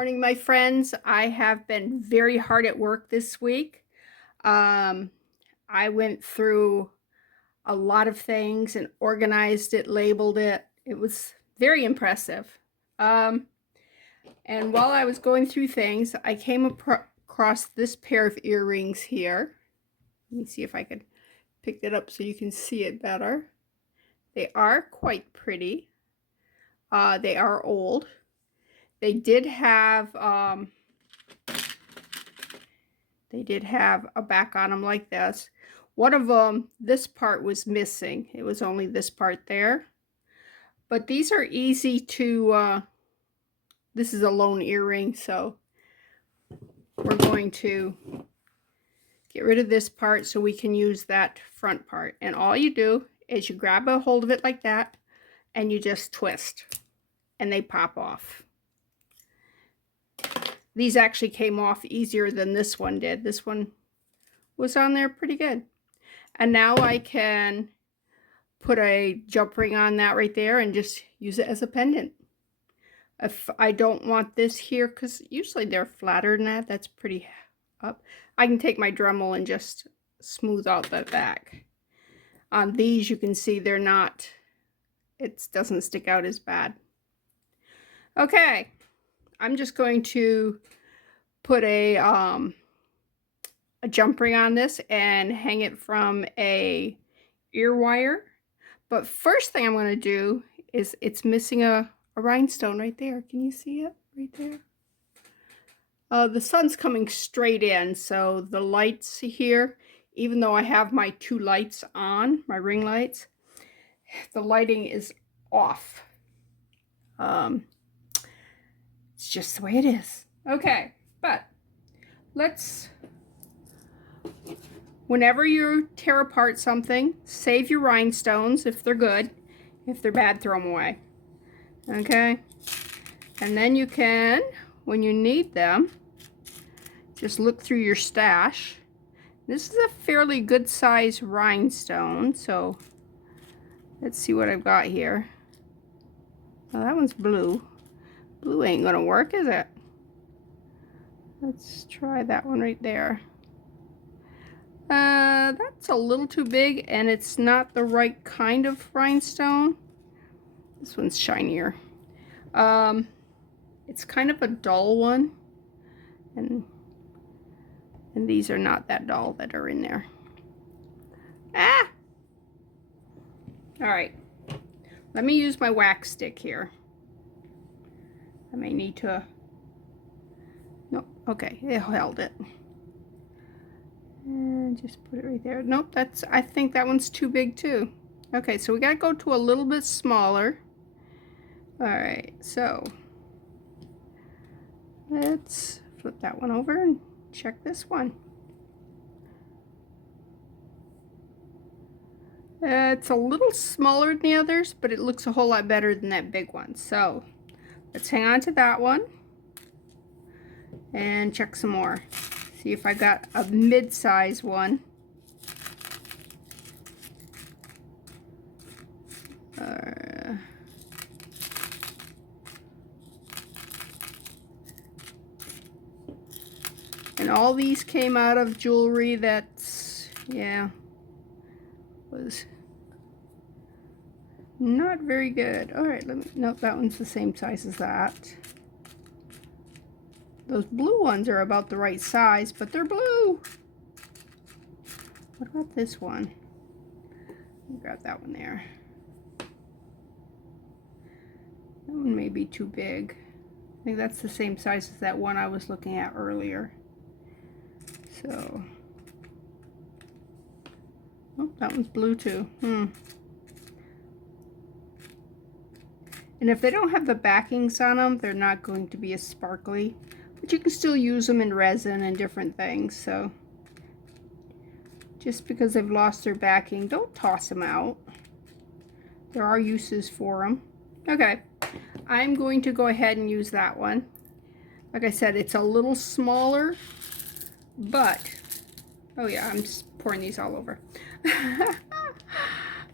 morning, my friends. I have been very hard at work this week. Um, I went through a lot of things and organized it, labeled it. It was very impressive. Um, and while I was going through things, I came across this pair of earrings here. Let me see if I can pick it up so you can see it better. They are quite pretty. They are old. They did have a back on them like this. One of them, this part was missing. It was only this part there. But these are easy to, this is a lone earring, so we're going to get rid of this part so we can use that front part. And all you do is you grab a hold of it like that and you just twist and they pop off. These actually came off easier than this one did. This one was on there pretty good. And now I can put a jump ring on that right there and just use it as a pendant. If I don't want this here, because usually they're flatter than that, that's pretty up, I can take my Dremel and just smooth out the back. On these, you can see they're not, it doesn't stick out as bad. Okay, I'm just going to put a jump ring on this and hang it from a ear wire. But first thing I'm going to do is, it's missing a rhinestone right there. Can you see it right there? The sun's coming straight in, so the lights here, even though I have my two lights on, my ring lights, the lighting is off. It's just the way it is. Okay, but whenever you tear apart something, save your rhinestones if they're good. If they're bad, throw them away. Okay? And then you can, when you need them, just look through your stash. This is a fairly good size rhinestone, so let's see what I've got here. Well, that one's blue. Blue ain't gonna work, is it? Let's try that one right there. That's a little too big, and it's not the right kind of rhinestone. This one's shinier. It's kind of a dull one, and these are not that dull that are in there. Ah! All right, let me use my wax stick here. I may need to, nope, okay, it held it. And just put it right there. Nope, I think that one's too big too. Okay, so we gotta go to a little bit smaller. All right, so let's flip that one over and check this one. It's a little smaller than the others, but it looks a whole lot better than that big one. So let's hang on to that one and check some more. See if I got a mid-size one. And all these came out of jewelry that's, yeah, was not very good. All right, nope, that one's the same size as that. Those blue ones are about the right size, but they're blue. What about this one? Grab that one there. That one may be too big. I think that's the same size as that one I was looking at earlier. So, oh, that one's blue too. And if they don't have the backings on them, they're not going to be as sparkly. But you can still use them in resin and different things. So, just because they've lost their backing, don't toss them out. There are uses for them. Okay, I'm going to go ahead and use that one. Like I said, it's a little smaller, but, oh yeah, I'm just pouring these all over.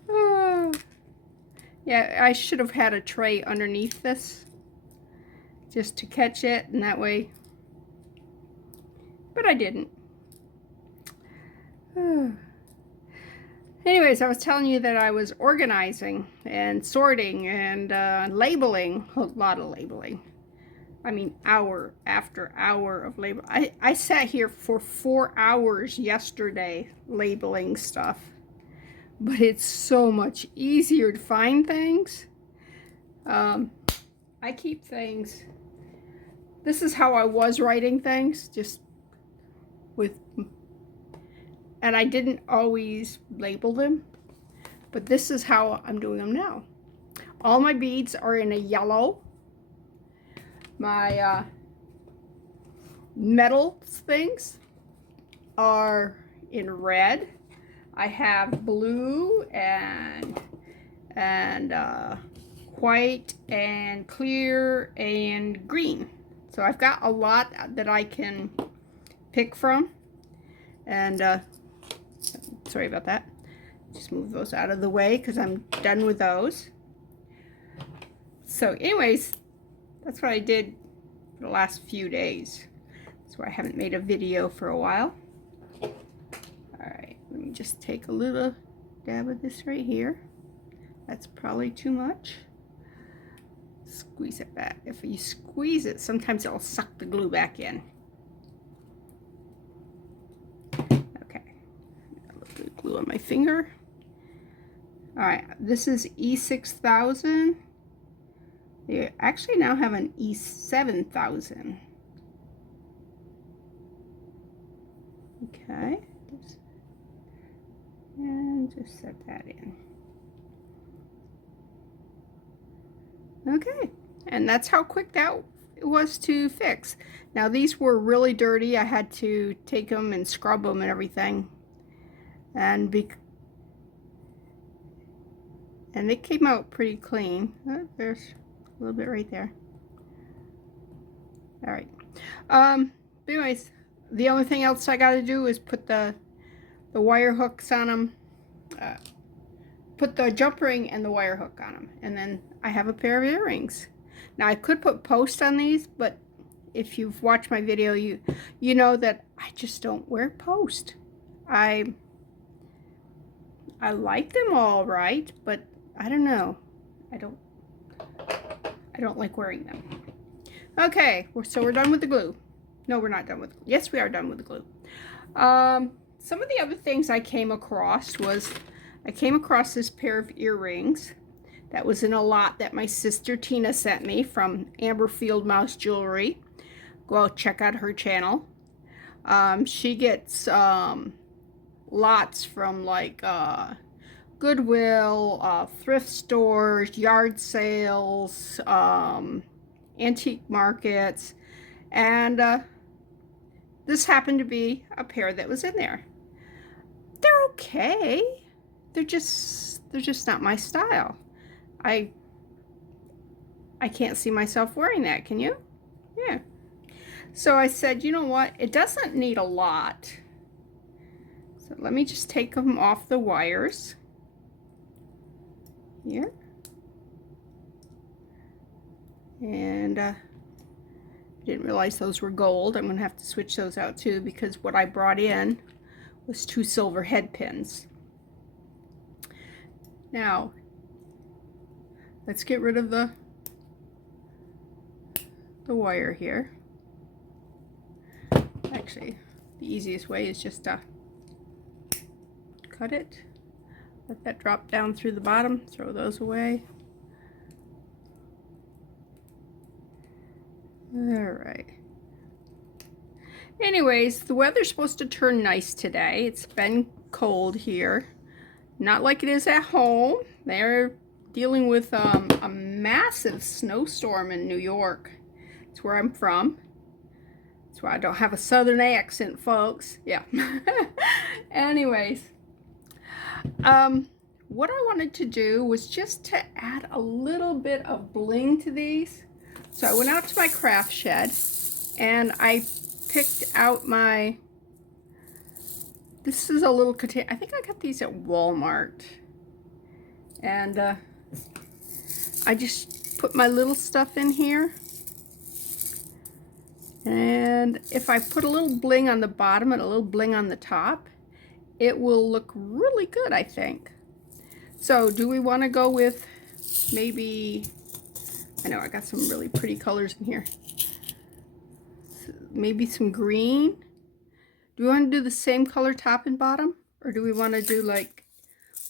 Oh. Yeah, I should have had a tray underneath this. just to catch it, and that way, but I didn't. Anyways, I was telling you that I was organizing and sorting and labeling, a lot of labeling. I mean, hour after hour of label. I sat here for 4 hours yesterday labeling stuff, but it's so much easier to find things. I keep things, this is how I was writing things, just with, and I didn't always label them, but this is how I'm doing them now. All my beads are in a yellow. My metal things are in red. I have blue and white and clear and green. So I've got a lot that I can pick from. And sorry about that. Just move those out of the way because I'm done with those. So anyways, that's what I did for the last few days. That's why I haven't made a video for a while. Alright, let me just take a little dab of this right here. That's probably too much. Squeeze it back. If you squeeze it, sometimes it'll suck the glue back in. Okay. A little bit of glue on my finger. Alright, this is E6000. They actually now have an E7000. Okay. And just set that in. Okay. And that's how quick that was to fix. Now these were really dirty. I had to take them and scrub them and everything. And they came out pretty clean. There's a little bit right there. All right. Anyways, the only thing else I got to do is put the wire hooks on them. Put the jump ring and the wire hook on them, and then I have a pair of earrings. Now I could put post on these, but if you've watched my video, you know that I just don't wear post. I like them all right, but I don't know. I don't like wearing them. Okay, so we're done with the glue. No, we're not done with glue. Yes, we are done with the glue. Some of the other things I came across was, I came across this pair of earrings that was in a lot that my sister Tina sent me from Amber Field Mouse Jewelry. Go out, check out her channel. She gets lots from like Goodwill, thrift stores, yard sales, antique markets, and this happened to be a pair that was in there. They're okay. They're just not my style. I can't see myself wearing that, can you? Yeah. So I said, you know what? It doesn't need a lot. So let me just take them off the wires. Here. And didn't realize those were gold. I'm going to have to switch those out too, because what I brought in was 2 silver head pins. Now, let's get rid of the wire here. Actually, the easiest way is just to cut it. Let that drop down through the bottom. Throw those away. Alright. Anyways, the weather's supposed to turn nice today. It's been cold here. Not like it is at home. They're dealing with a massive snowstorm in New York. It's where I'm from. That's why I don't have a southern accent, folks. Yeah. Anyways. What I wanted to do was just to add a little bit of bling to these. So I went out to my craft shed and I picked out my, this is a little container. I think I got these at Walmart. And I just put my little stuff in here. And if I put a little bling on the bottom and a little bling on the top, it will look really good, I think. So do we want to go with maybe, I know I got some really pretty colors in here. Maybe some green. Do we want to do the same color top and bottom? Or do we want to do like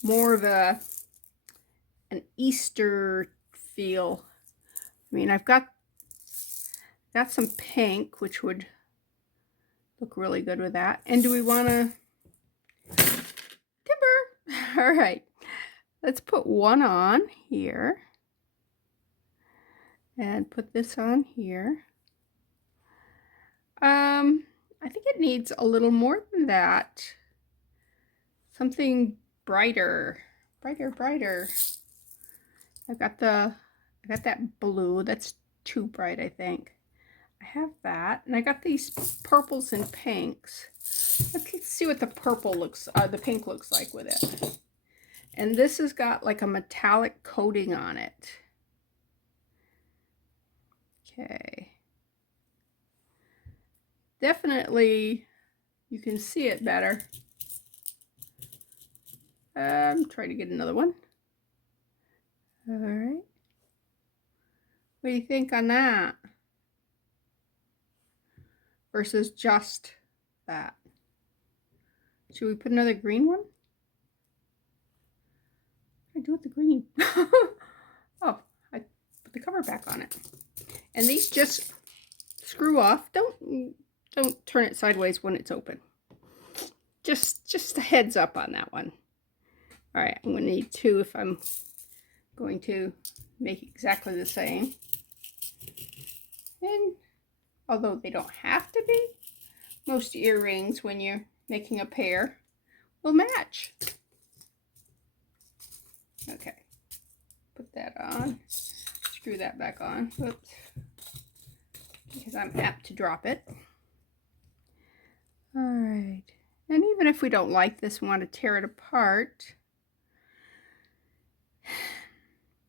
more of an Easter feel? I mean, I've got some pink, which would look really good with that. And do we want to timber? All right, let's put one on here and put this on here. I think it needs a little more than that. Something brighter, brighter. I got that blue. That's too bright, I think. I have that, and I got these purples and pinks. Let's see what the pink looks like with it. And this has got like a metallic coating on it. Okay. Definitely, you can see it better. I'm trying to get another one. All right. What do you think on that? Versus just that. Should we put another green one? What do I do with the green? Oh, I put the cover back on it. And these just screw off. Don't turn it sideways when it's open. Just a heads up on that one. All right, I'm going to need two if I'm going to make exactly the same. And although they don't have to be, most earrings when you're making a pair will match. Okay, put that on, screw that back on. Whoops, because I'm apt to drop it. All right, and even if we don't like this and want to tear it apart,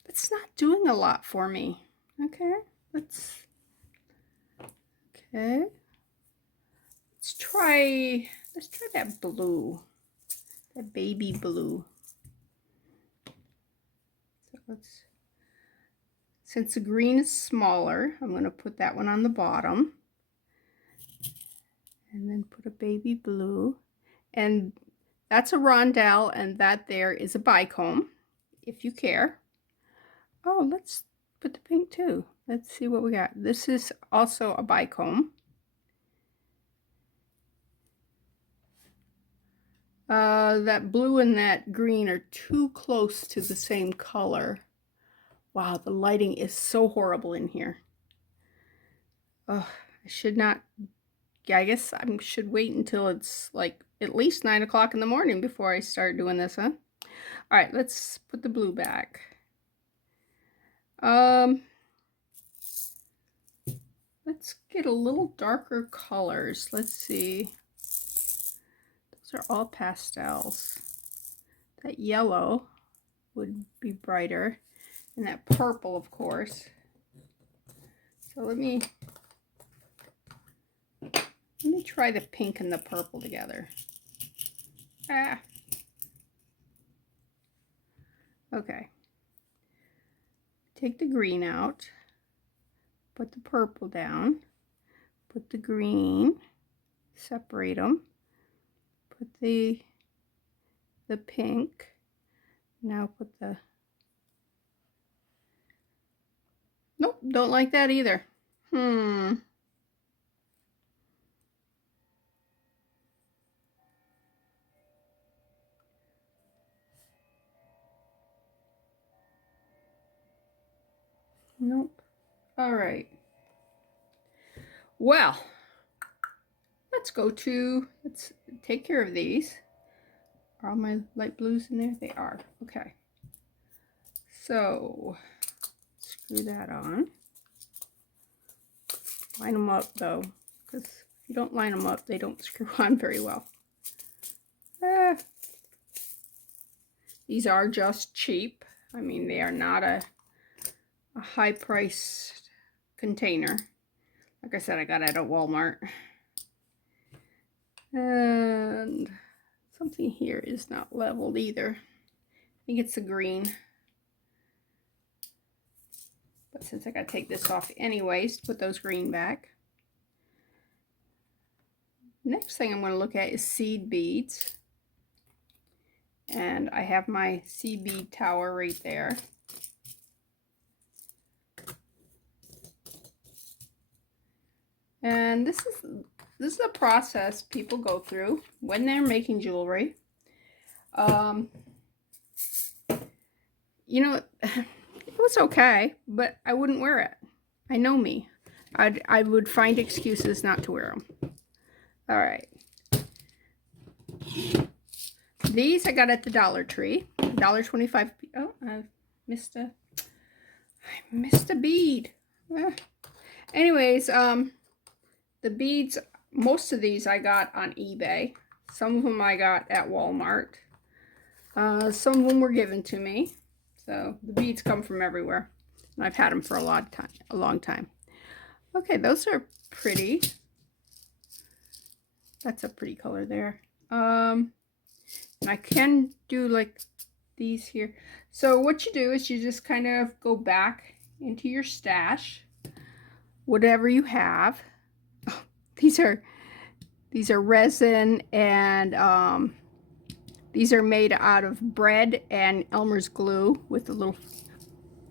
it's not doing a lot for me. Okay, let's try that blue, that baby blue. So since the green is smaller, I'm going to put that one on the bottom. And then put a baby blue. And that's a rondelle, and that there is a bicomb, if you care. Oh, let's put the pink too. Let's see what we got. This is also a bicomb. That blue and that green are too close to the same color. Wow, the lighting is so horrible in here. Oh, I should not. Yeah, I guess I should wait until it's like at least 9 o'clock in the morning before I start doing this, huh? All right, let's put the blue back. Let's get a little darker colors. Let's see. Those are all pastels. That yellow would be brighter, and that purple, of course. So let me try the pink and the purple together. Okay. Take the green out. Put the purple down. Put the green. Separate them. Put the pink. Now put the... Nope, don't like that either. Nope. All right. Well, let's take care of these. Are all my light blues in there? They are. Okay. So, screw that on. Line them up though, because if you don't line them up, they don't screw on very well. These are just cheap. I mean, they are not a high-priced container. Like I said, I got it at Walmart. And something here is not leveled either. I think it's the green. But since I gotta take this off anyways, put those green back. Next thing I'm going to look at is seed beads. And I have my seed bead tower right there. And this is a process people go through when they're making jewelry. You know, it was okay, but I wouldn't wear it. I know me. I would find excuses not to wear them. All right. These I got at the Dollar Tree. $1.25. Oh, I missed a bead. Anyways, the beads, most of these I got on eBay. Some of them I got at Walmart. Some of them were given to me. So the beads come from everywhere. And I've had them for a long time. Okay, those are pretty. That's a pretty color there. And I can do like these here. So what you do is you just kind of go back into your stash, whatever you have. Oh, these are resin, and these are made out of bread and Elmer's glue with a little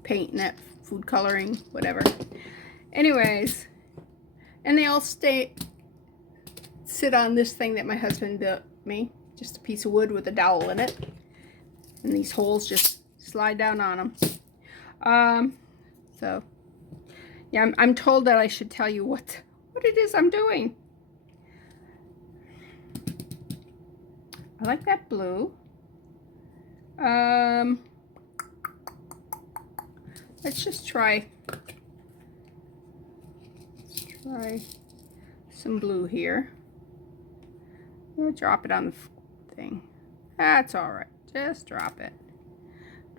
paint in it, food coloring, whatever. Anyways, and they all sit on this thing that my husband built me. Just a piece of wood with a dowel in it. And these holes just slide down on them. So, yeah, I'm told that I should tell you what it is I'm doing. I like that blue. Let's try some blue here. Yeah, drop it on the thing. That's all right. Just drop it.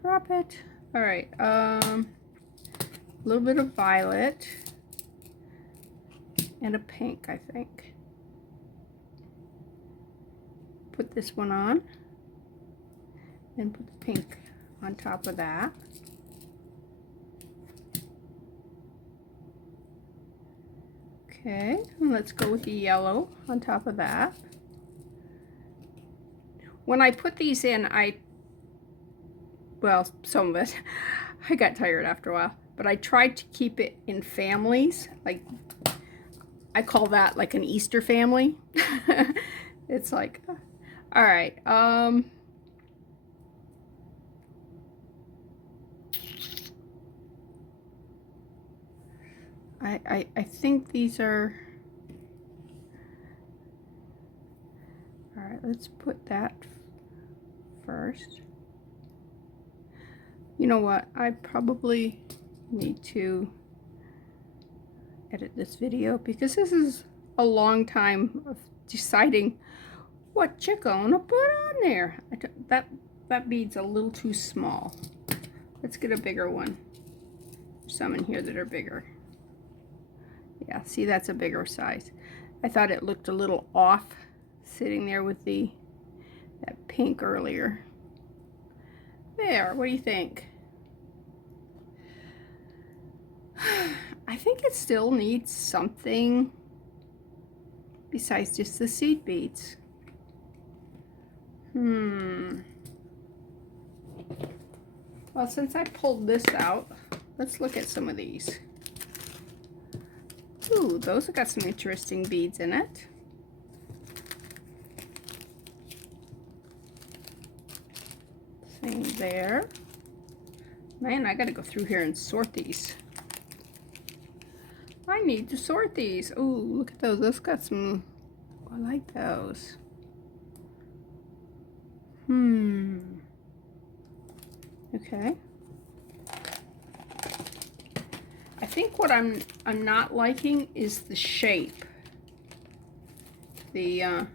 Drop it. All right. A little bit of violet and a pink, I think. Put this one on and put the pink on top of that. Okay, and let's go with the yellow on top of that. When I put these in, well, some of it, I got tired after a while, but I tried to keep it in families. Like, I call that like an Easter family. It's like, all right. I think these are, all right, let's put that first. You know what? I probably need to edit this video because this is a long time of deciding what you're gonna put on there. That bead's a little too small. Let's get a bigger one. There's some in here that are bigger. Yeah, see, that's a bigger size. I thought it looked a little off sitting there with that pink earlier. There, what do you think? I think it still needs something besides just the seed beads. Well, since I pulled this out, let's look at some of these. Ooh, those have got some interesting beads in it. Same there. Man, I gotta go through here and sort these. I need to sort these. Ooh, look at those. Those got some, I like those. Okay. I think what I'm not liking is the shape. That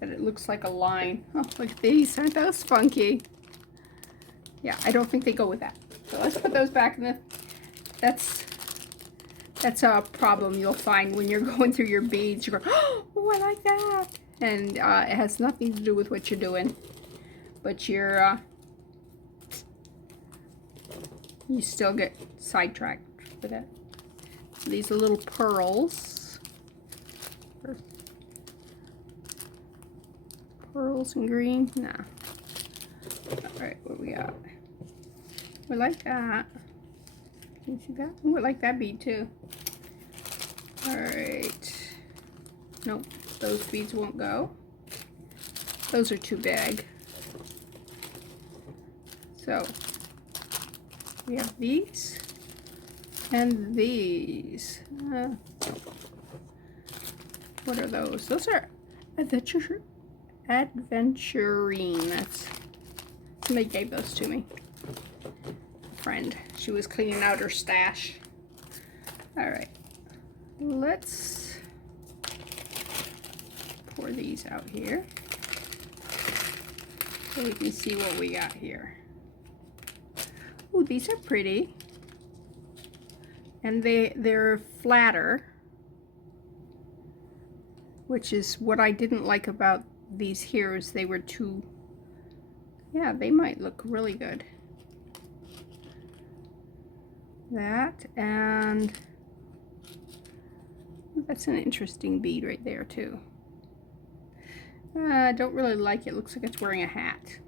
it looks like a line. Oh, look at these. Aren't those funky? Yeah, I don't think they go with that. So let's put those back in the that's a problem you'll find when you're going through your beads. You go, oh, I like that. And it has nothing to do with what you're doing. But you still get sidetracked with it. So these are little pearls. Pearls and green. Nah. Alright, what we got? We like that. Can you see that? Ooh, I like that bead too. Alright. Nope, those beads won't go. Those are too big. So, we have these and these. What are those? Those are adventurine. That's, somebody gave those to me. A friend. She was cleaning out her stash. Alright. Let's pour these out here so we can see what we got here. Ooh, these are pretty. And they're flatter, which is what I didn't like about these here, is they were too, yeah, they might look really good. That, and that's an interesting bead right there too. I don't really like it. Looks like it's wearing a hat.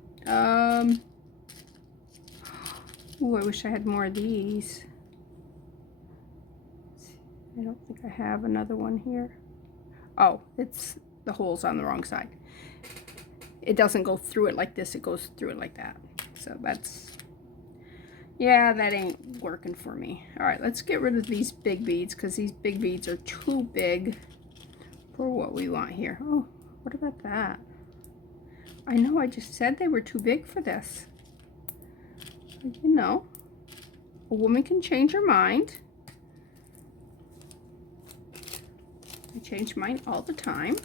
Ooh, I wish I had more of these. I don't think I have another one here. Oh, it's the hole's on the wrong side. It doesn't go through it like this, it goes through it like that. So that's, yeah, that ain't working for me. All right, let's get rid of these big beads, because these big beads are too big for what we want here. Oh, what about that? I know I just said they were too big for this. You know, a woman can change her mind. I change mine all the time.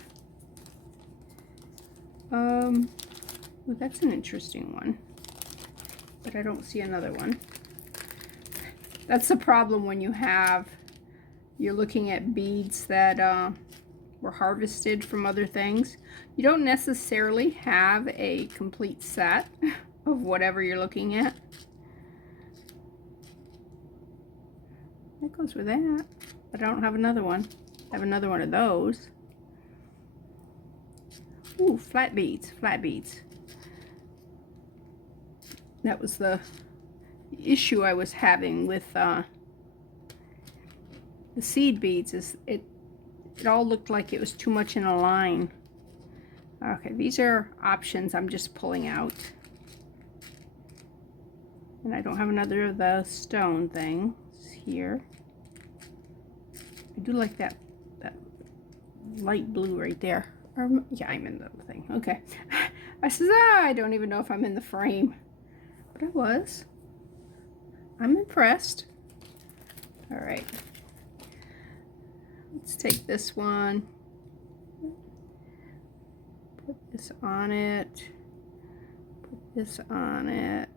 Well, that's an interesting one, but I don't see another one. That's the problem when you're looking at beads that were harvested from other things. You don't necessarily have a complete set of whatever you're looking at. That goes with that, but I don't have another one. I have another one of those. Ooh, flat beads, flat beads. That was the issue I was having with the seed beads, is it all looked like it was too much in a line. Okay, these are options I'm just pulling out. And I don't have another of the stone things here. I do like that light blue right there. Yeah, I'm in the thing. Okay. I says, I don't even know if I'm in the frame. But I was. I'm impressed. All right. Let's take this one. Put this on it. Put this on it.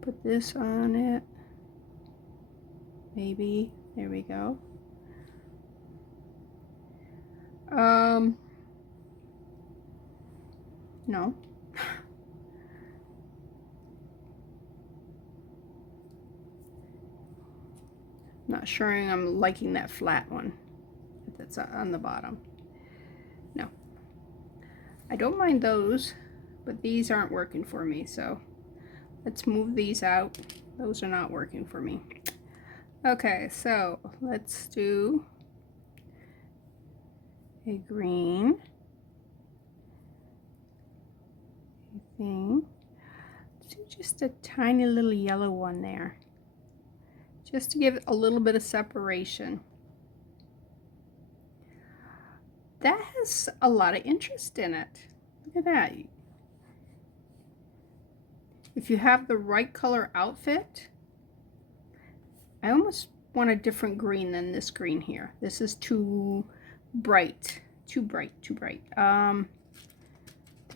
Put this on it. Maybe. There we go. No. Not sure I'm liking that flat one that's on the bottom. No. I don't mind those, but these aren't working for me, so let's move these out. Those are not working for me. Okay, so let's do a green thing. Let's do just a tiny little yellow one there, just to give it a little bit of separation. That has a lot of interest in it. Look at that. If you have the right color outfit, I almost want a different green than this green here. This is too bright, too bright, too bright.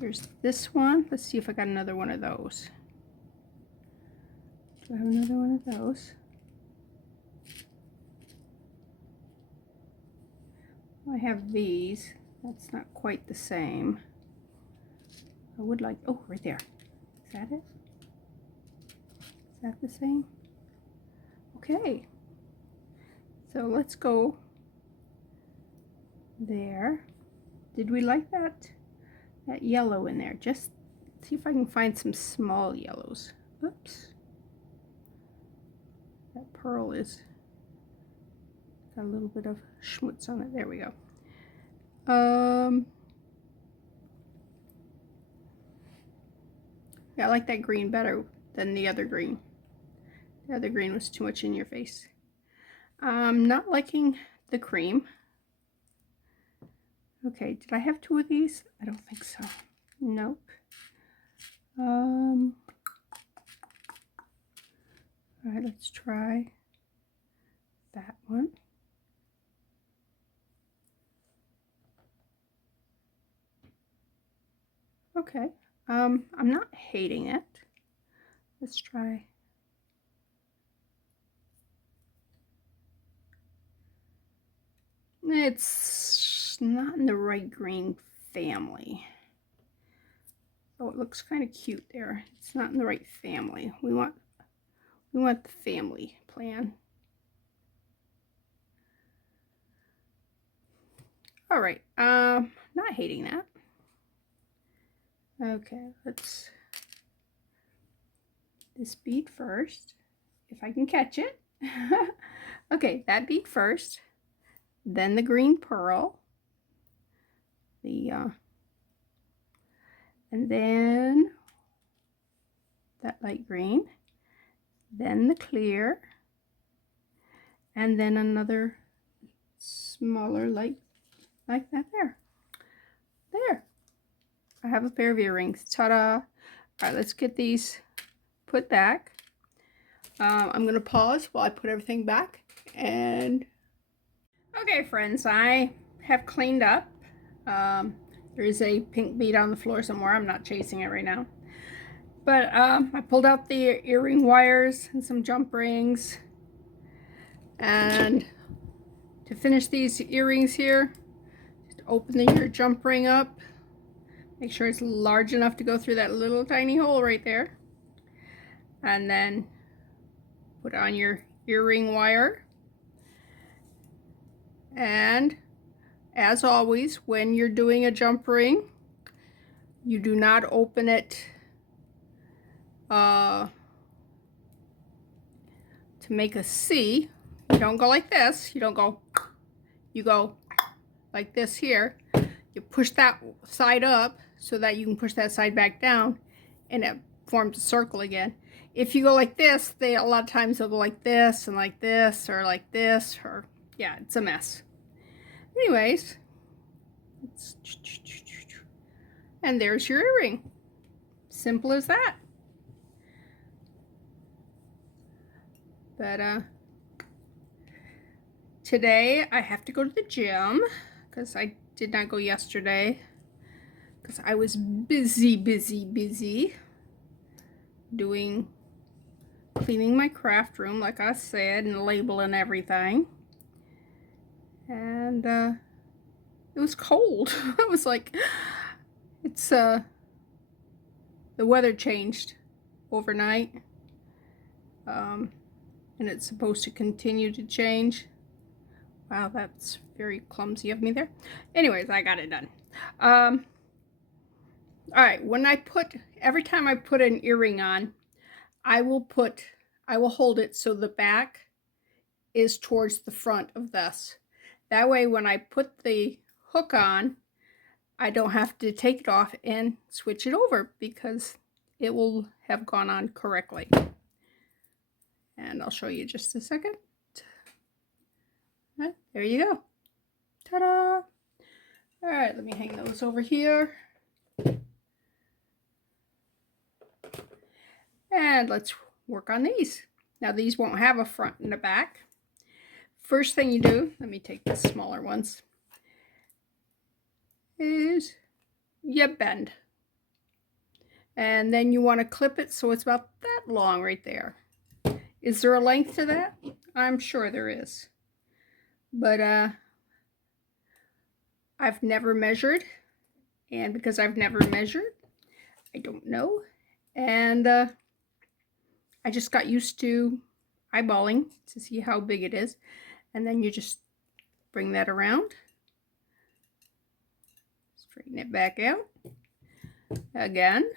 There's this one. Let's see if I got another one of those. So I have another one of those. I have these. That's not quite the same. I would like, oh, right there. Is that it? Is that the same? Okay. So let's go there. Did we like that yellow in there? Just see if I can find some small yellows. Oops. That pearl is got a little bit of schmutz on it. There we go. Yeah, I like that green better than the other green. The other green was too much in your face. I'm not liking the cream. Okay, did I have two of these? I don't think so. Nope. All right, let's try that one. Okay, I'm not hating it. Let's try. It's not in the right green family. Oh, it looks kind of cute there. It's not in the right family. We want the family plan. All right, not hating that. Okay, let's this bead first, if I can catch it. Okay, that bead first, then the green pearl, and then that light green, then the clear, and then another smaller light like that there. There. I have a pair of earrings. Ta-da! All right, let's get these put back. I'm going to pause while I put everything back. And okay, friends, I have cleaned up. There is a pink bead on the floor somewhere. I'm not chasing it right now. But I pulled out the earring wires and some jump rings. And to finish these earrings here, just open your jump ring up. Make sure it's large enough to go through that little tiny hole right there. And then put on your earring wire. And as always, when you're doing a jump ring, you do not open it to make a C. You don't go like this. You don't go, you go like this here. You push that side up so that you can push that side back down, and it forms a circle again. If you go like this, a lot of times they'll go like this and like this, or like this, or yeah, it's a mess. Anyways, and there's your earring. Simple as that. But today I have to go to the gym because I did not go yesterday because I was busy doing cleaning my craft room, like I said, and labeling everything. And it was cold. I was like, it's the weather changed overnight, and it's supposed to continue to change. Wow, that's very clumsy of me there. Anyways, I got it done. All right, every time I put an earring on, I will hold it so the back is towards the front of this. That way, when I put the hook on, I don't have to take it off and switch it over because it will have gone on correctly. And I'll show you just a second. There you go. Ta-da! All right, let me hang those over here. And let's work on these. Now these won't have a front and a back. First thing you do, let me take the smaller ones, is you bend. And then you want to clip it so it's about that long right there. Is there a length to that? I'm sure there is. But I've never measured. And because I've never measured, I don't know. And I just got used to eyeballing to see how big it is. And then you just bring that around. Straighten it back out. Again.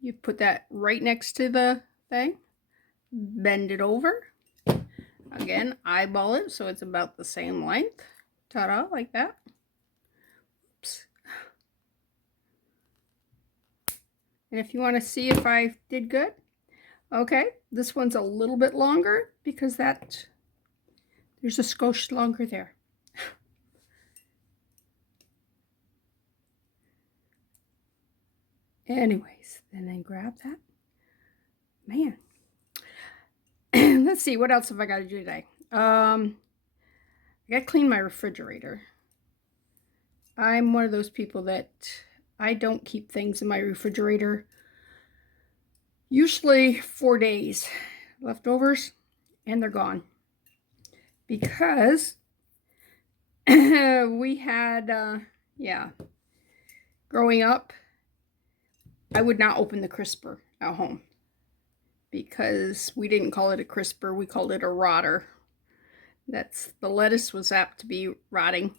You put that right next to the thing. Bend it over. Again, eyeball it so it's about the same length. Ta-da, like that. Oops. And if you want to see if I did good, okay, this one's a little bit longer because there's a skosh longer there. Anyways, and then grab that. Man. Let's see, what else have I got to do today? I got to clean my refrigerator. I'm one of those people that I don't keep things in my refrigerator. Usually 4 days leftovers, and they're gone. Because we had, growing up, I would not open the crisper at home. Because we didn't call it a crisper, we called it a rotter. The lettuce was apt to be rotting.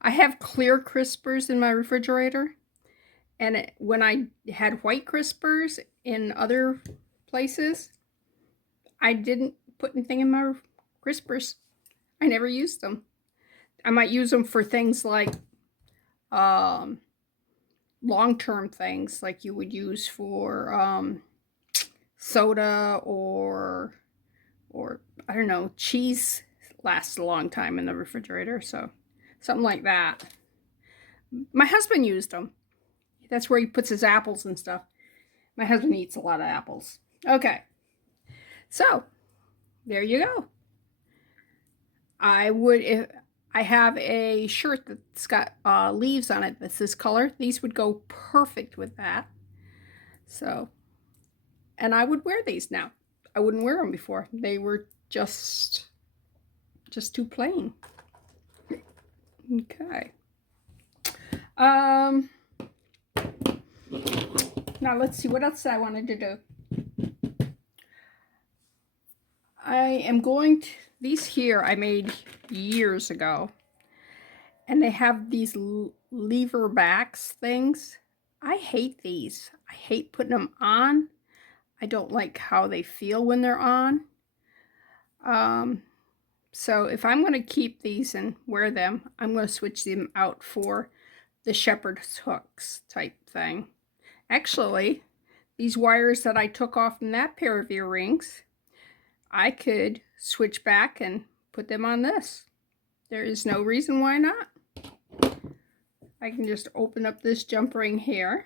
I have clear crispers in my refrigerator, and when I had white crispers in other places, I didn't put anything in my crispers. I never used them. I might use them for things like long-term things, like you would use for soda or I don't know, cheese lasts a long time in the refrigerator, so something like that. My husband used them. That's where he puts his apples and stuff. My husband eats a lot of apples. Okay, so there you go. If I have a shirt that's got leaves on it that's this color, these would go perfect with that. So, and I would wear these now. I wouldn't wear them before. They were just too plain. Okay. Now let's see what else I wanted to do. I am going to, these here I made years ago, and they have these lever backs things. I hate these. I hate putting them on. I don't like how they feel when they're on. So if I'm going to keep these and wear them, I'm going to switch them out for the shepherd's hooks type thing. Actually, these wires that I took off from that pair of earrings, I could switch back and put them on this. There is no reason why not. I can just open up this jump ring here.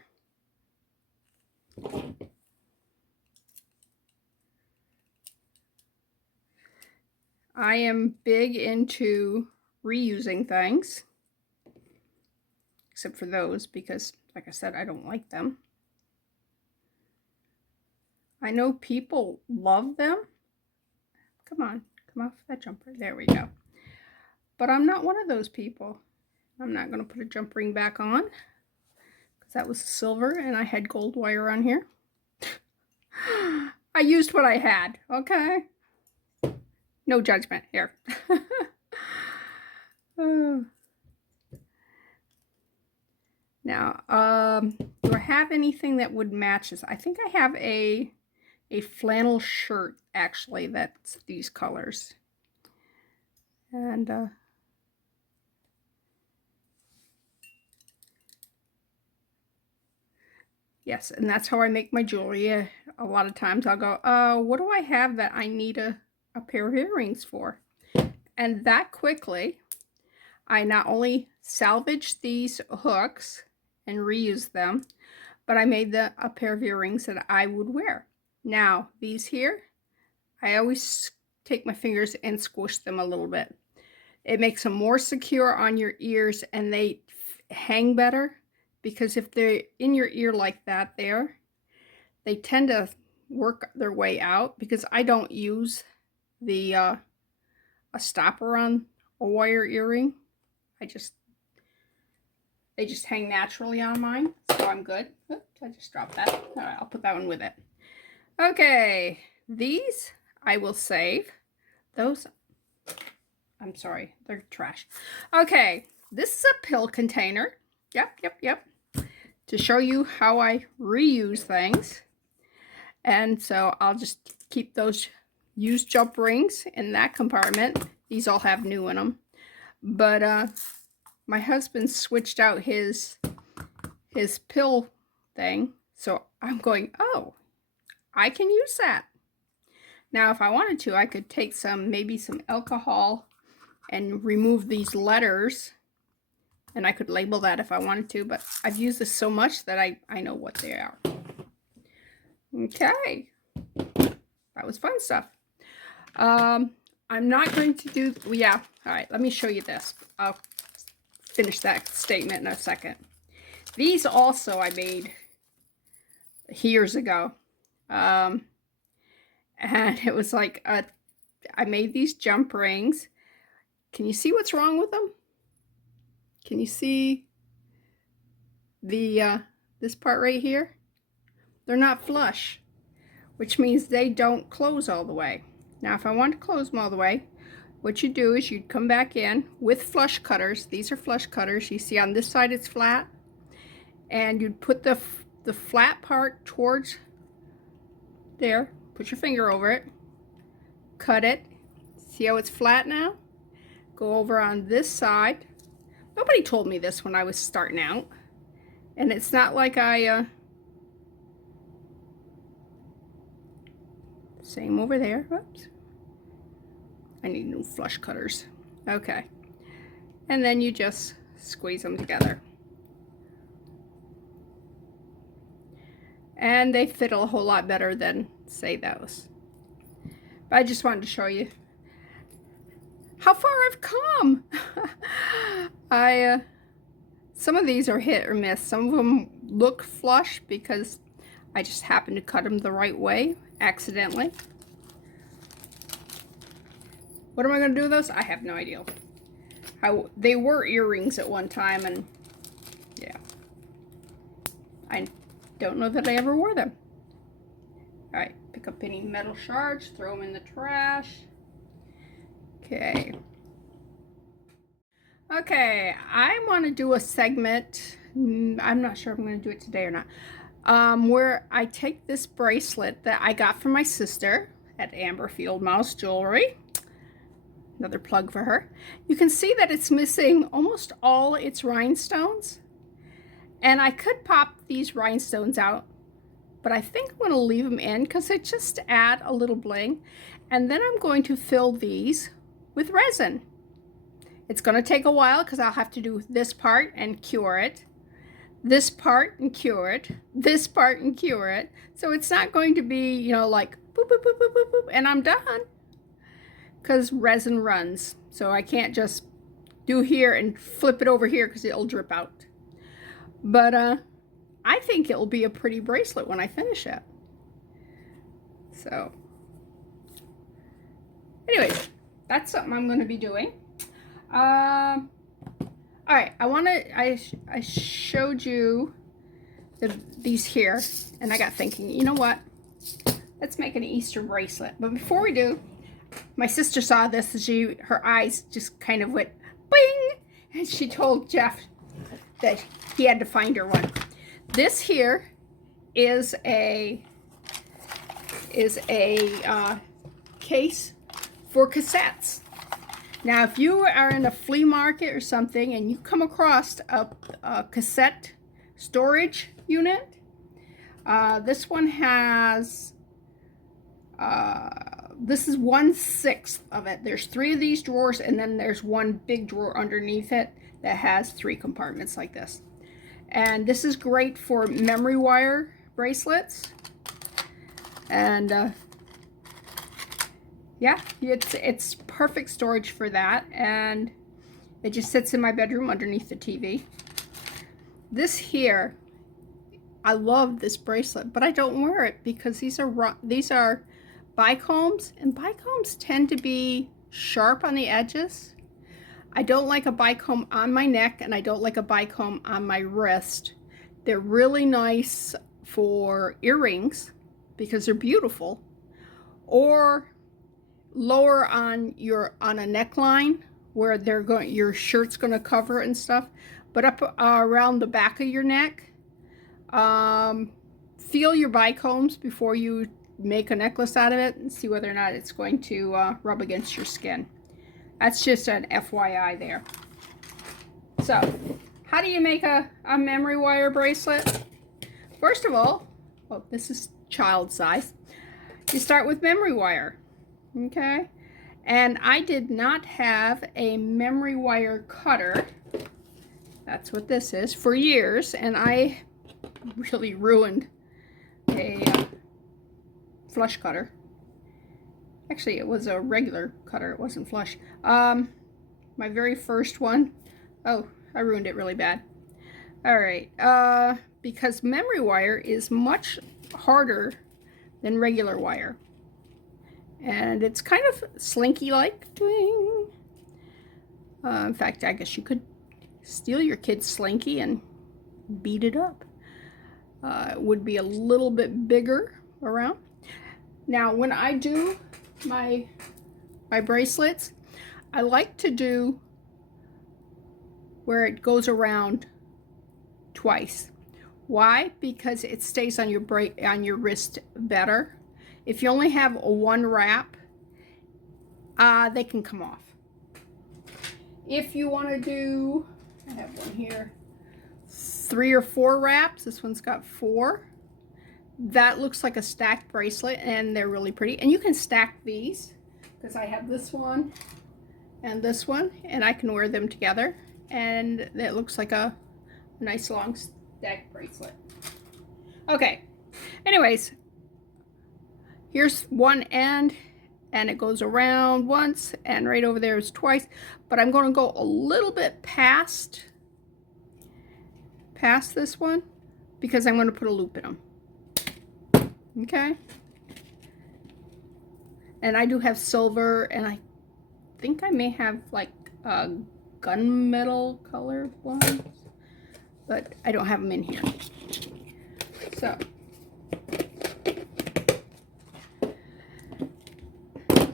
I am big into reusing things, except for those because, like I said, I don't like them. I know people love them. Come on, come off that jumper. There we go. But I'm not one of those people. I'm not going to put a jump ring back on because that was silver and I had gold wire on here. I used what I had, okay? No judgment here. Now, do I have anything that would match this? I think I have a flannel shirt, actually, that's these colors. And yes, and that's how I make my jewelry. A lot of times I'll go, what do I have that I need a pair of earrings for? And that quickly, I not only salvaged these hooks and reused them, but I made a pair of earrings that I would wear. Now, these here, I always take my fingers and squish them a little bit. It makes them more secure on your ears, and they hang better, because if they're in your ear like that there, they tend to work their way out because I don't use the a stopper on a wire earring. They just hang naturally on mine, so I'm good. Oops, I just dropped that. All right, I'll put that one with it. Okay, these I will save. Those, I'm sorry, they're trash. Okay, this is a pill container. Yep. To show you how I reuse things. And so I'll just keep those used jump rings in that compartment. These all have new in them. But my husband switched out his pill thing. So I'm going, oh, I can use that. Now, if I wanted to, I could take maybe some alcohol and remove these letters. And I could label that if I wanted to, but I've used this so much that I know what they are. Okay. That was fun stuff. I'm not going to do, yeah, all right, let me show you this. I'll finish that statement in a second. These also I made years ago. And it was like, I made these jump rings. Can you see what's wrong with them? Can you see the this part right here? They're not flush, which means they don't close all the way. Now, if I want to close them all the way, what you do is you'd come back in with flush cutters. These are flush cutters. You see on this side it's flat, and you'd put the flat part towards there. Put your finger over it, cut it. See how it's flat now? Go over on this side. Nobody told me this when I was starting out. And it's not like same over there. Oops. I need new flush cutters. Okay. And then you just squeeze them together. And they fit a whole lot better than, say, those. But I just wanted to show you how far I've come. Some of these are hit or miss. Some of them look flush because I just happened to cut them the right way accidentally. What am I going to do with those? I have no idea. They were earrings at one time, and yeah, I don't know that I ever wore them. All right, pick up any metal shards, throw them in the trash. Okay. Okay, I want to do a segment. I'm not sure if I'm going to do it today or not. Where I take this bracelet that I got from my sister at Amber Field Mouse Jewelry. Another plug for her. You can see that it's missing almost all its rhinestones. And I could pop these rhinestones out, but I think I'm going to leave them in because they just add a little bling. And then I'm going to fill these with resin. It's going to take a while because I'll have to do this part and cure it, this part and cure it, this part and cure it. So it's not going to be, you know, like boop, boop, boop, boop, boop, boop, and I'm done. Because resin runs. So I can't just do here and flip it over here because it'll drip out. But I think it'll be a pretty bracelet when I finish it. So anyways, that's something I'm going to be doing. All right, I showed you these here, and I got thinking, you know what? Let's make an Easter bracelet. But before we do, my sister saw this, and her eyes just kind of went bing, and she told Jeff that he had to find her one. This here is a case for cassettes. Now, if you are in a flea market or something and you come across a cassette storage unit, this one has, this is 1/6 of it. There's 3 of these drawers, and then there's one big drawer underneath it that has 3 compartments like this. And this is great for memory wire bracelets. And yeah, it's perfect storage for that, and it just sits in my bedroom underneath the TV. This here, I love this bracelet, but I don't wear it because these are bicombs, and bicombs tend to be sharp on the edges. I don't like a bicomb on my neck, and I don't like a bicomb on my wrist. They're really nice for earrings because they're beautiful, or lower on a neckline where your shirt's going to cover it and stuff. But up around the back of your neck, feel your bicombs before you make a necklace out of it and see whether or not it's going to rub against your skin. That's just an FYI there. So, how do you make a memory wire bracelet? First of all, oh, this is child size. You start with memory wire, okay? And I did not have a memory wire cutter. That's what this is, for years, and I really ruined a flush cutter. Actually, it was a regular cutter, it wasn't flush. My very first one, oh, I ruined it really bad. All right, because memory wire is much harder than regular wire. And it's kind of slinky-like. In fact, I guess you could steal your kid's slinky and beat it up. It would be a little bit bigger around. Now, when I do my bracelets, I like to do where it goes around twice. Why? Because it stays on your wrist better. If you only have one wrap, they can come off. If you want to do, I have one here, 3 or 4 wraps. This one's got 4. That looks like a stacked bracelet, and they're really pretty. And you can stack these, because I have this one and this one, and I can wear them together, and it looks like a nice long stacked bracelet. Okay, anyways, here's one end, and it goes around once, and right over there is twice, but I'm going to go a little bit past this one because I'm going to put a loop in them. Okay, and I do have silver, and I think I may have like gunmetal color ones, but I don't have them in here. So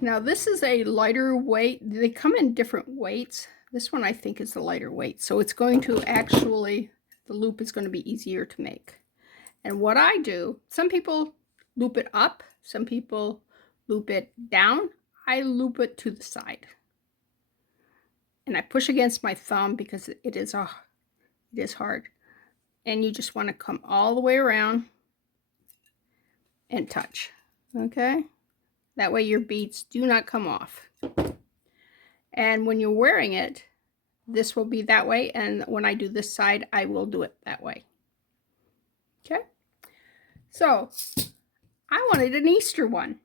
now this is a lighter weight. They come in different weights. This one I think is the lighter weight, so it's going to actually, the loop is going to be easier to make. And what I do, some people loop it up, some people loop it down. I loop it to the side, and I push against my thumb because it is hard. And you just want to come all the way around and touch. Okay, that way your beads do not come off. And when you're wearing it, this will be that way, and when I do this side, I will do it that way. Okay, so I wanted an Easter one,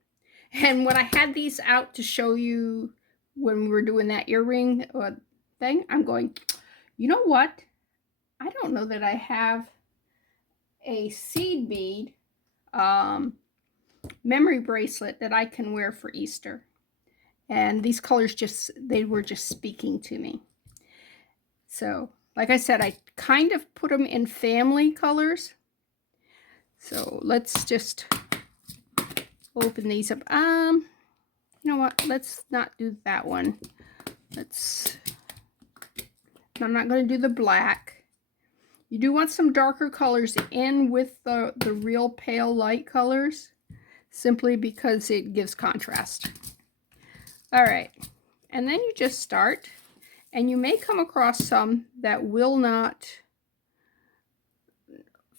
and when I had these out to show you when we were doing that earring thing, I'm going, you know what? I don't know that I have a seed bead memory bracelet that I can wear for Easter. And these colors they were just speaking to me. So, like I said, I kind of put them in family colors. So let's just open these up. You know what? Let's not do that one. I'm not going to do the black. You do want some darker colors in with the real pale light colors, simply because it gives contrast. All right, and then you just start, and you may come across some that will not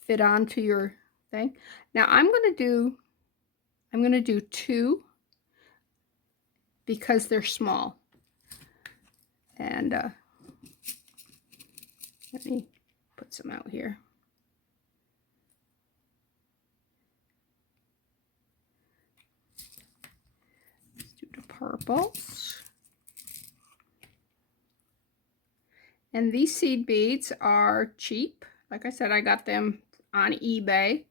fit onto your thing. Now I'm going to do 2 because they're small. And let me put some out here. Let's do the purples. And these seed beads are cheap. Like I said, I got them on eBay.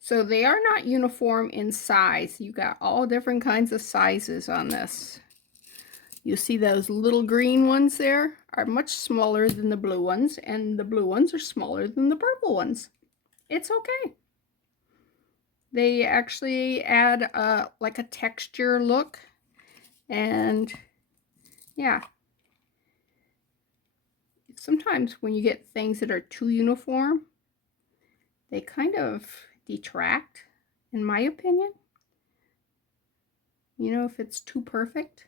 So they are not uniform in size. You got all different kinds of sizes on this. You see those little green ones there are much smaller than the blue ones, and the blue ones are smaller than the purple ones. It's okay. They actually add like a texture look, and yeah. Sometimes when you get things that are too uniform, they kind of detract, in my opinion. You know, if it's too perfect.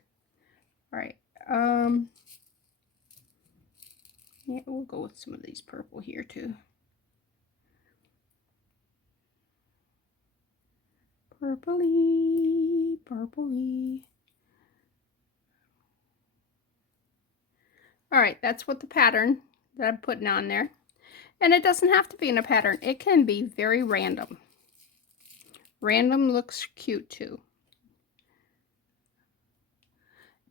All right. Yeah, we'll go with some of these purple here too. Purpley, purpley. All right, that's what the pattern that I'm putting on there. And it doesn't have to be in a pattern. It can be very random. Random looks cute too.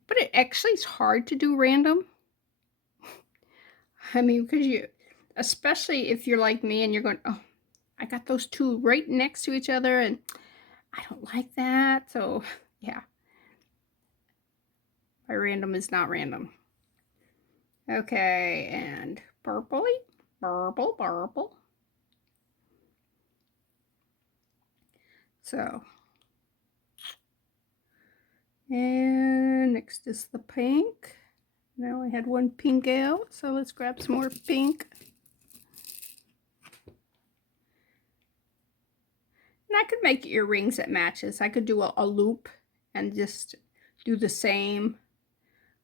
But it actually is hard to do random. I mean, because you, especially if you're like me and you're going, oh, I got those two right next to each other and I don't like that. So yeah, my random is not random. Okay, and purpley, purple, purple. So, and next is the pink. Now I had one pink out, so let's grab some more pink. And I could make earrings that matches. I could do a loop and just do the same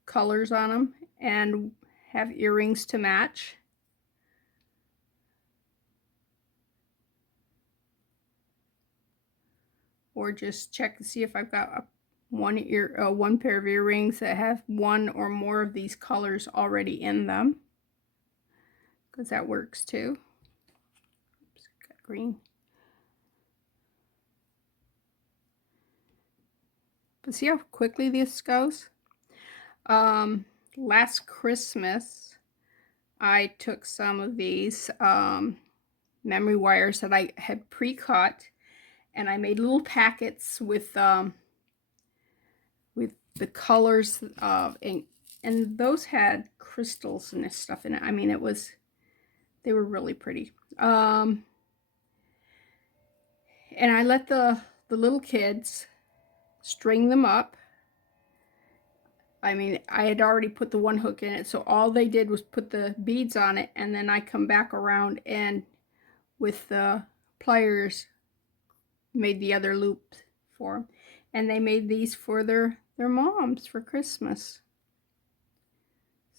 colors on them and have earrings to match. Or just check to see if I've got one pair of earrings that have one or more of these colors already in them, because that works too. Oops, got green. But see how quickly this goes? Last Christmas, I took some of these memory wires that I had pre-cut, and I made little packets with the colors of ink, and those had crystals and this stuff in it. I mean, they were really pretty. And I let the little kids string them up. I mean, I had already put the one hook in it, so all they did was put the beads on it, and then I come back around and with the pliers made the other loop for them. And they made these for their moms for Christmas.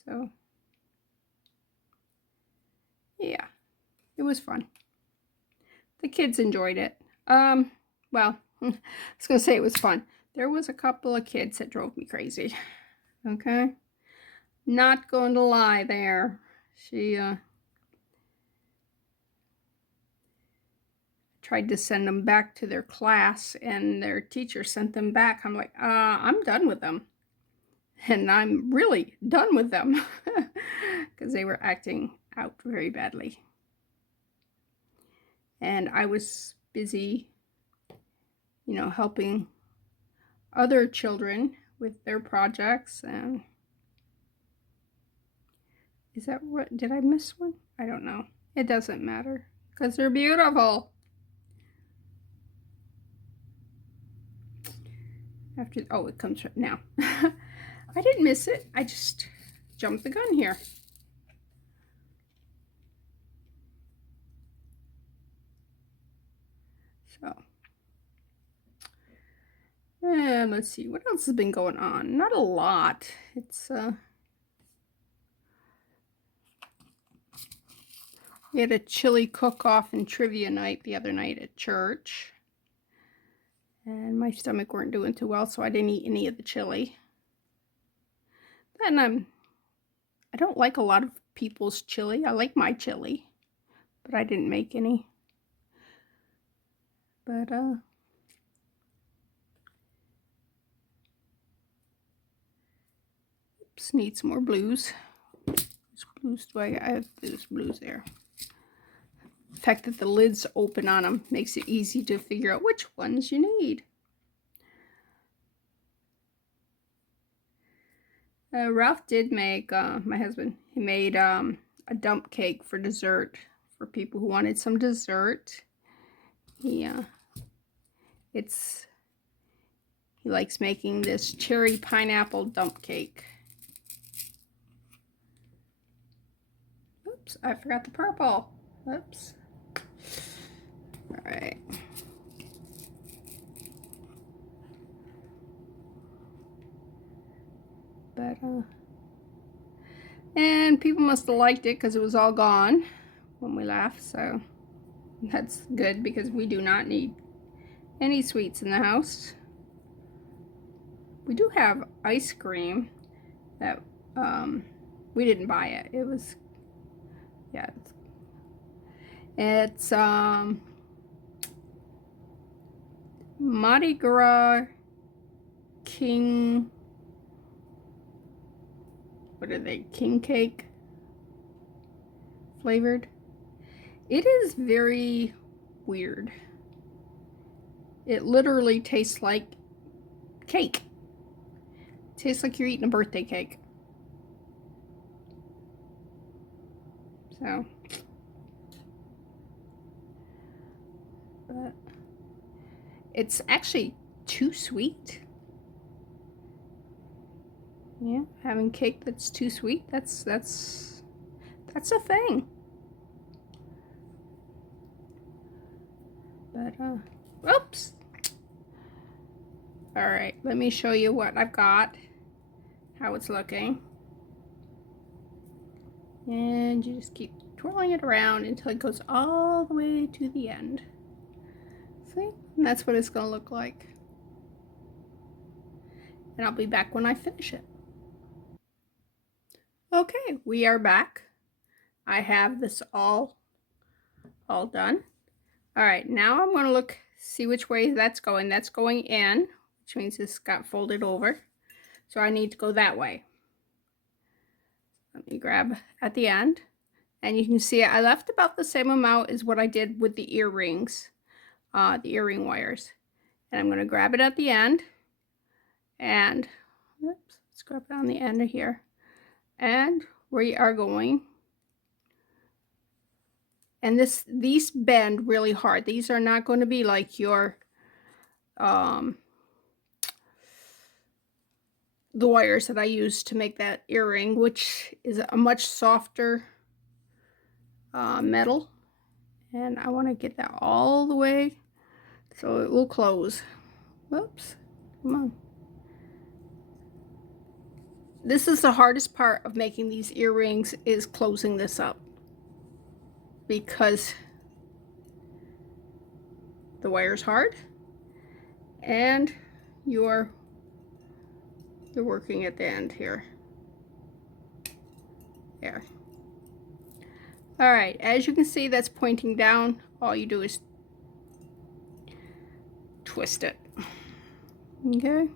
So yeah, it was fun. The kids enjoyed it. Well, I was gonna say it was fun. There was a couple of kids that drove me crazy. Okay, not going to lie there. She tried to send them back to their class, and their teacher sent them back. I'm like, I'm done with them. And I'm really done with them because they were acting out very badly. And I was busy, you know, helping other children with their projects. And is that what, did I miss one? I don't know. It doesn't matter because they're beautiful. After, oh, it comes right now. I didn't miss it. I just jumped the gun here. So, and let's see, what else has been going on? Not a lot. It's, we had a chili cook-off and trivia night the other night at church. And my stomach weren't doing too well, so I didn't eat any of the chili. And I don't like a lot of people's chili. I like my chili, but I didn't make any. But oops, need some more blues. Which blues do I have? There's blues there. The fact that the lid's open on them makes it easy to figure out which ones you need. Ralph did make, my husband, he made a dump cake for dessert for people who wanted some dessert. He likes making this cherry pineapple dump cake. Oops, I forgot the purple. Oops. All right. But, and people must have liked it because it was all gone when we left, so that's good because we do not need any sweets in the house. We do have ice cream that we didn't buy it. It was, yeah, it's Mardi Gras King, what are they, king cake flavored. It is very weird. It literally tastes like cake. It tastes like you're eating a birthday cake. So, but it's actually too sweet. Yeah, having cake that's too sweet, that's a thing. But oops. All right, let me show you what I've got, how it's looking. And you just keep twirling it around until it goes all the way to the end. See? And that's what it's gonna look like. And I'll be back when I finish it. Okay, we are back. I have this all done. All right, now I'm gonna see which way that's going. That's going in, which means this got folded over. So I need to go that way. Let me grab at the end. And you can see I left about the same amount as what I did with the earrings, the earring wires. And I'm gonna grab it at the end. And, oops, let's grab it on the end of here. And we are going, and these bend really hard. These are not going to be like your the wires that I used to make that earring, which is a much softer metal. And I want to get that all the way so it will close. Whoops, come on. This is the hardest part of making these earrings, is closing this up, because the wire's hard and you're working at the end here. There. All right, as you can see, that's pointing down. All you do is twist it. Okay.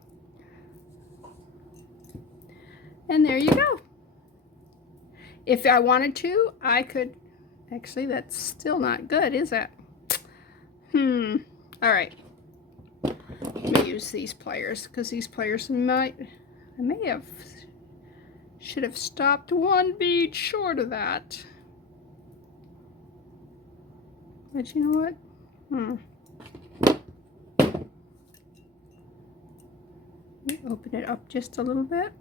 And there you go. If I wanted to, I could, actually that's still not good, is it? All right. Let me use these pliers, because these pliers should have stopped one bead short of that. But you know what? Let me open it up just a little bit.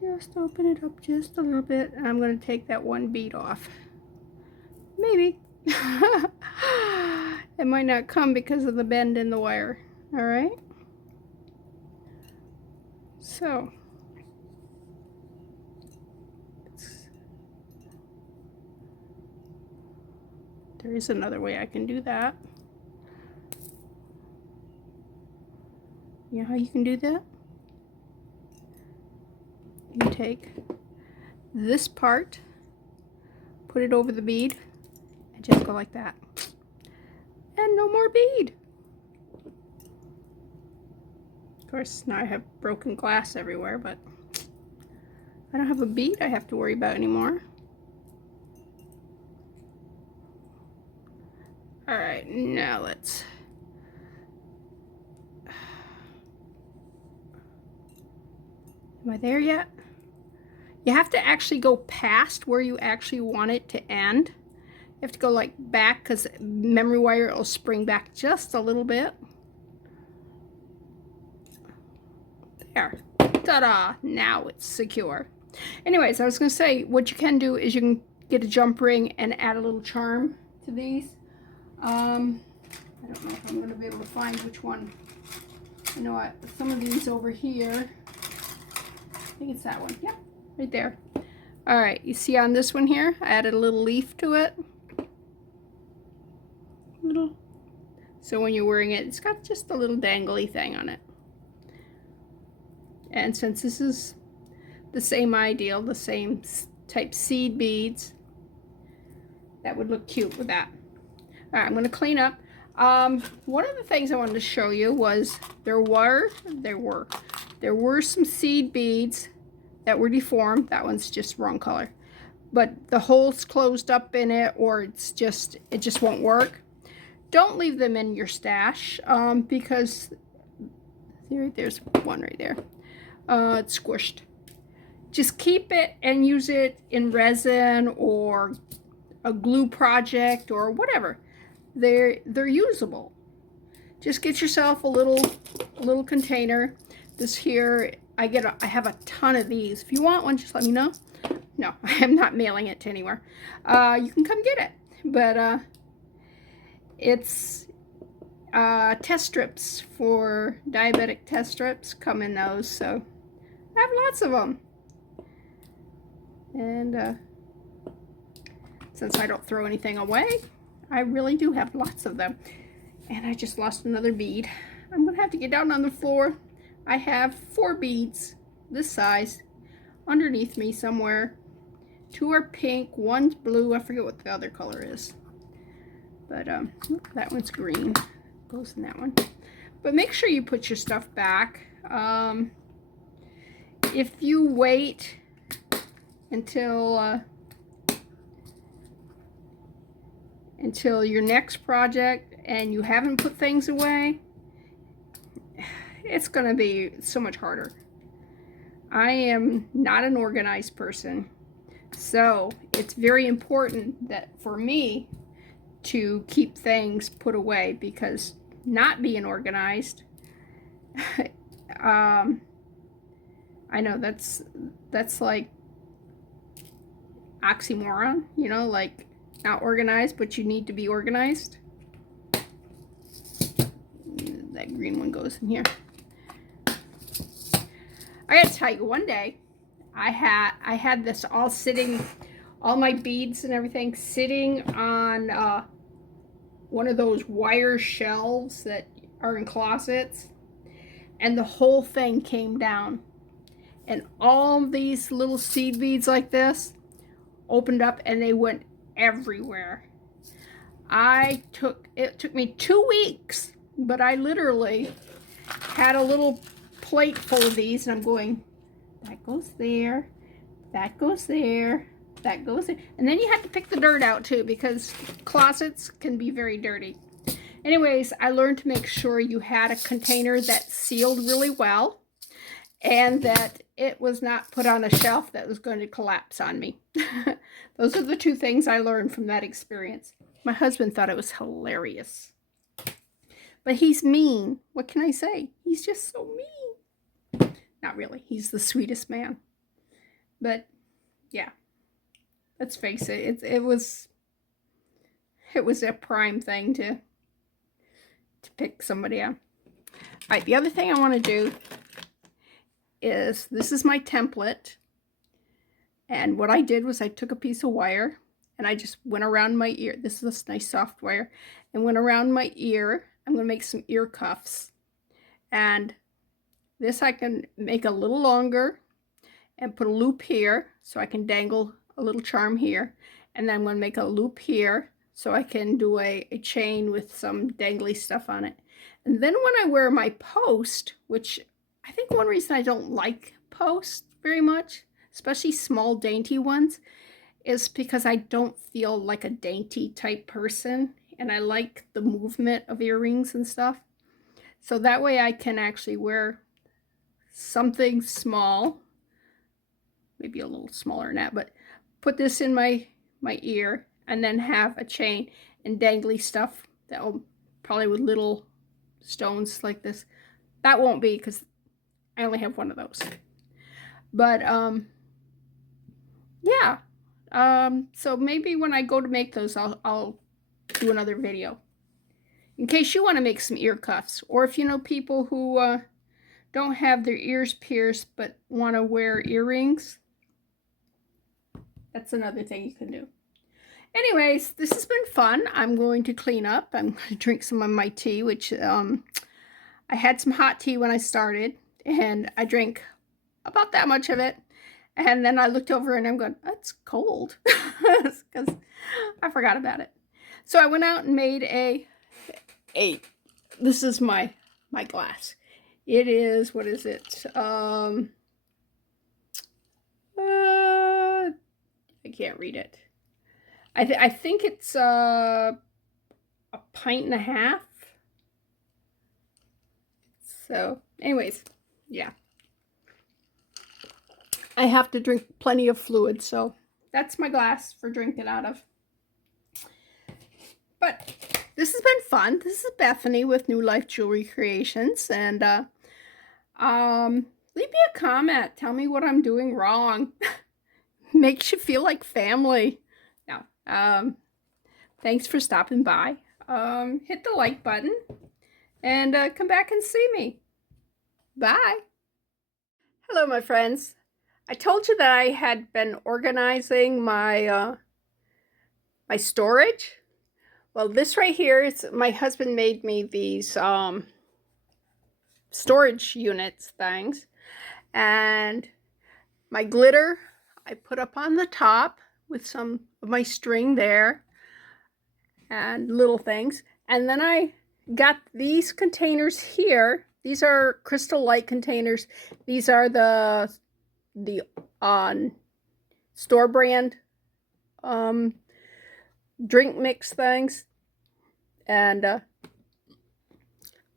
Just open it up just a little bit, and I'm going to take that one bead off. Maybe. It might not come because of the bend in the wire. All right. So there is another way I can do that. You know how you can do that? You take this part, put it over the bead, and just go like that. And no more bead. Of course, now I have broken glass everywhere, but I don't have a bead I have to worry about anymore. All right, now let's. Am I there yet? You have to actually go past where you actually want it to end. You have to go like back because memory wire will spring back just a little bit. There. Ta-da! Now it's secure. Anyways, I was going to say, what you can do is you can get a jump ring and add a little charm to these. I don't know if I'm going to be able to find which one. You know what? Some of these over here. I think it's that one. Yep, right there. All right, you see on this one here, I added a little leaf to it. Little. So when you're wearing it, it's got just a little dangly thing on it. And since this is the same ideal, the same type seed beads, that would look cute with that. All right, I'm going to clean up. One of the things I wanted to show you was there were some seed beads that were deformed. That one's just wrong color, but the hole's closed up in it, or it just won't work. Don't leave them in your stash because there's one right there. It's squished. Just keep it and use it in resin or a glue project or whatever. They're usable. Just get yourself a little container. This here, I have a ton of these. If you want one, just let me know. No, I am not mailing it to anywhere. You can come get it. But it's test strips for diabetic test strips come in those, so I have lots of them. And since I don't throw anything away, I really do have lots of them. And I just lost another bead. I'm gonna have to get down on the floor. I have 4 beads this size underneath me somewhere. 2 are pink, 1's blue. I forget what the other color is. But that one's green. Goes in that one. But make sure you put your stuff back. If you wait until your next project and you haven't put things away, it's going to be so much harder. I am not an organized person, so it's very important that for me to keep things put away, because not being organized, I know that's like oxymoron, you know, like not organized, but you need to be organized. That green one goes in here. I gotta tell you, one day I had this all sitting, all my beads and everything sitting on one of those wire shelves that are in closets, and the whole thing came down, and all these little seed beads like this opened up and they went everywhere. It took me 2 weeks, but I literally had a little plate full of these, and I'm going, that goes there, that goes there, that goes there. And then you have to pick the dirt out too, because closets can be very dirty. Anyways, I learned to make sure you had a container that sealed really well and that it was not put on a shelf that was going to collapse on me. Those are the 2 things I learned from that experience. My husband thought it was hilarious. But he's mean. What can I say? He's just so mean. Not really. He's the sweetest man. But yeah, let's face it. It was a prime thing to pick somebody up. All right, the other thing I want to do is, this is my template. And what I did was I took a piece of wire and I just went around my ear. This is a nice soft wire. And went around my ear. I'm going to make some ear cuffs. And this I can make a little longer and put a loop here so I can dangle a little charm here. And then I'm going to make a loop here so I can do a chain with some dangly stuff on it. And then when I wear my post, which I think one reason I don't like posts very much, especially small dainty ones, is because I don't feel like a dainty type person and I like the movement of earrings and stuff. So that way I can actually wear something small, maybe a little smaller than that, but put this in my ear and then have a chain and dangly stuff that will probably with little stones like this. That won't be because I only have one of those. But yeah. So maybe when I go to make those, I'll do another video. In case you want to make some ear cuffs, or if you know people who don't have their ears pierced but want to wear earrings, that's another thing you can do. Anyways, this has been fun. I'm going to clean up. I'm going to drink some of my tea, which I had some hot tea when I started, and I drank about that much of it. And then I looked over and I'm going, that's cold, because I forgot about it. So I went out and made this is my glass. It is, what is it? I can't read it. I think it's a pint and a half. So anyways, yeah. I have to drink plenty of fluid, so that's my glass for drinking out of. But this has been fun. This is Bethany with New Life Jewelry Creations, and leave me a comment. Tell me what I'm doing wrong. Makes you feel like family. Now, thanks for stopping by. Hit the like button and come back and see me. Bye. Hello, my friends. I told you that I had been organizing my my storage. Well, this right here is, my husband made me these storage units things, and my glitter I put up on the top with some of my string there and little things. And then I got these containers here. These are Crystal Light containers. These are the store brand drink mix things, and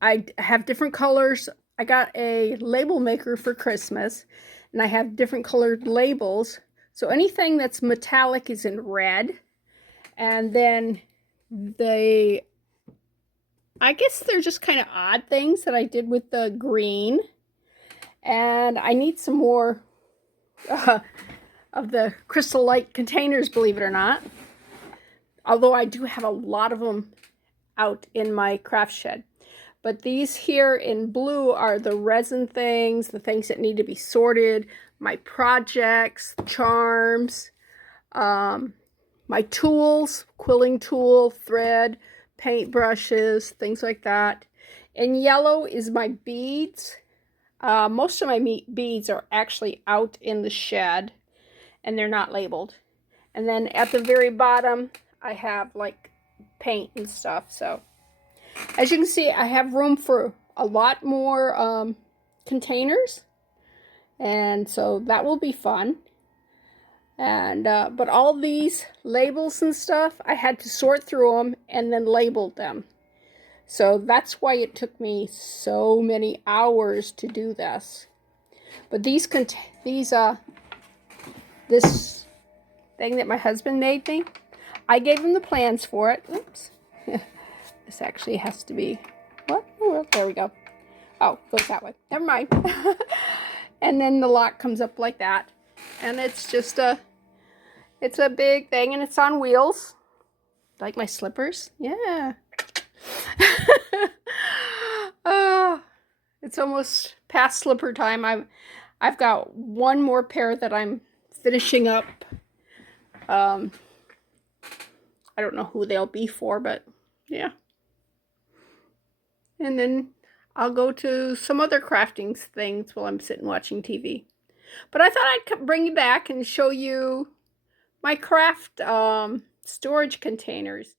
I have different colors. I got a label maker for Christmas, and I have different colored labels. So anything that's metallic is in red, and then I guess they're just kind of odd things that I did with the green, and I need some more of the Crystal Light containers, believe it or not. Although I do have a lot of them out in my craft shed. But these here in blue are the resin things, the things that need to be sorted, my projects, charms, my tools, quilling tool, thread, paint brushes, things like that. In yellow is my beads. Most of my beads are actually out in the shed, and they're not labeled. And then at the very bottom, I have like paint and stuff. So as you can see, I have room for a lot more containers, and so that will be fun. And but all these labels and stuff, I had to sort through them and then label them. So that's why it took me so many hours to do this. But this thing that my husband made me, I gave him the plans for it. Oops. This actually has to be, what? Oh, there we go. Oh, goes that way. Never mind. And then the lock comes up like that. And it's just it's a big thing, and it's on wheels. Like my slippers. Yeah. It's almost past slipper time. I've got one more pair that I'm finishing up. I don't know who they'll be for, but yeah. And then I'll go to some other crafting things while I'm sitting watching TV. But I thought I'd bring you back and show you my craft storage containers.